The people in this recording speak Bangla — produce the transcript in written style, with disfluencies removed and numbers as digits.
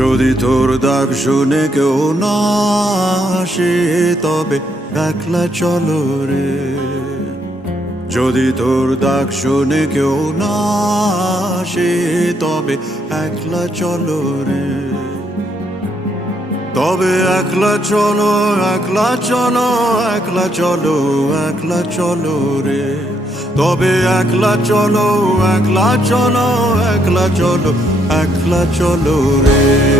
যদি তোর ডাক শুনে কেউ না আসে তবে একলা চলো রে। যদি তোর ডাক শুনে কেউ না আসে তবে একলা চলো রে। তবে একলা চলো, একলা চলো, একলা চলো, একলা চলো রে। তবে একলা চলো, একলা চলো, একলা চলো, একলা চলো রে।